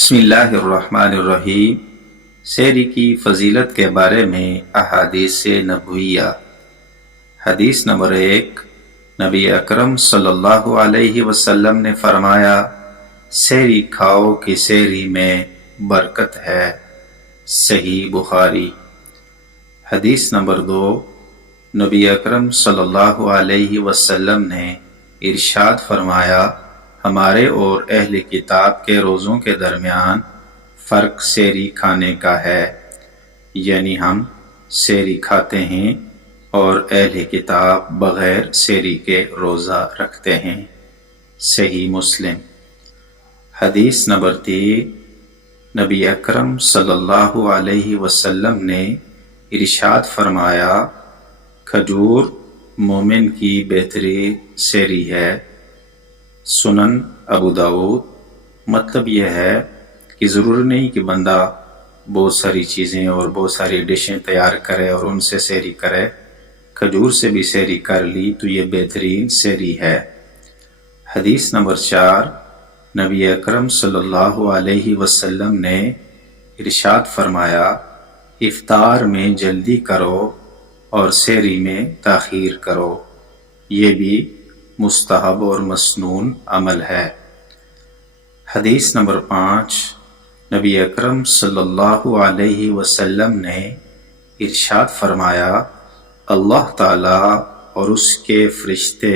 بسم اللہ الرحمن الرحیم۔ سحری کی فضیلت کے بارے میں احادیث نبویہ۔ حدیث نمبر 1، نبی اکرم صلی اللہ علیہ وسلم نے فرمایا، سحری کھاؤ کہ سحری میں برکت ہے۔ صحیح بخاری۔ حدیث نمبر 2، نبی اکرم صلی اللہ علیہ وسلم نے ارشاد فرمایا، ہمارے اور اہل کتاب کے روزوں کے درمیان فرق سحری کھانے کا ہے، یعنی ہم سحری کھاتے ہیں اور اہل کتاب بغیر سحری کے روزہ رکھتے ہیں۔ صحیح مسلم۔ حدیث نمبر 3، نبی اکرم صلی اللہ علیہ وسلم نے ارشاد فرمایا، کھجور مومن کی بہترین سحری ہے۔ سنن ابو داؤد۔ مطلب یہ ہے کہ ضرور نہیں کہ بندہ بہت ساری چیزیں اور بہت ساری ڈشیں تیار کرے اور ان سے سحری کرے، کھجور سے بھی سحری کر لی تو یہ بہترین سحری ہے۔ حدیث نمبر 4، نبی اکرم صلی اللہ علیہ وسلم نے ارشاد فرمایا، افطار میں جلدی کرو اور سحری میں تاخیر کرو، یہ بھی مستحب اور مسنون عمل ہے۔ حدیث نمبر 5، نبی اکرم صلی اللہ علیہ وسلم نے ارشاد فرمایا، اللہ تعالی اور اس کے فرشتے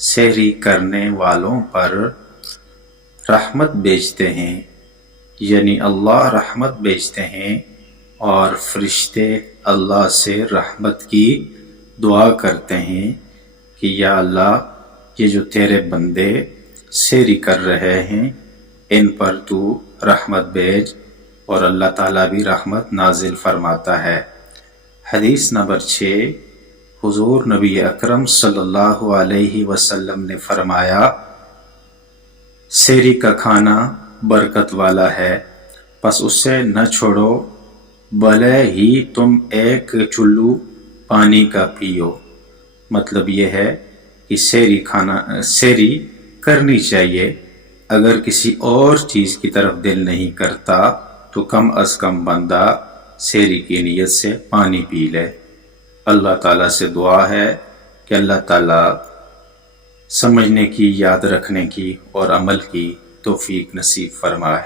سحری کرنے والوں پر رحمت بھیجتے ہیں، یعنی اللہ رحمت بھیجتے ہیں اور فرشتے اللہ سے رحمت کی دعا کرتے ہیں کہ یا اللہ، یہ جو تیرے بندے سحری کر رہے ہیں ان پر تو رحمت بھیج، اور اللہ تعالیٰ بھی رحمت نازل فرماتا ہے۔ حدیث نمبر 6، حضور نبی اکرم صلی اللہ علیہ وسلم نے فرمایا، سحری کا کھانا برکت والا ہے، پس اسے نہ چھوڑو بھلے ہی تم ایک چلو پانی کا پیو۔ مطلب یہ ہے کہ سحری کرنی چاہیے، اگر کسی اور چیز کی طرف دل نہیں کرتا تو کم از کم بندہ سحری کی نیت سے پانی پی لے۔ اللہ تعالیٰ سے دعا ہے کہ اللہ تعالیٰ سمجھنے کی، یاد رکھنے کی اور عمل کی توفیق نصیب فرمائے۔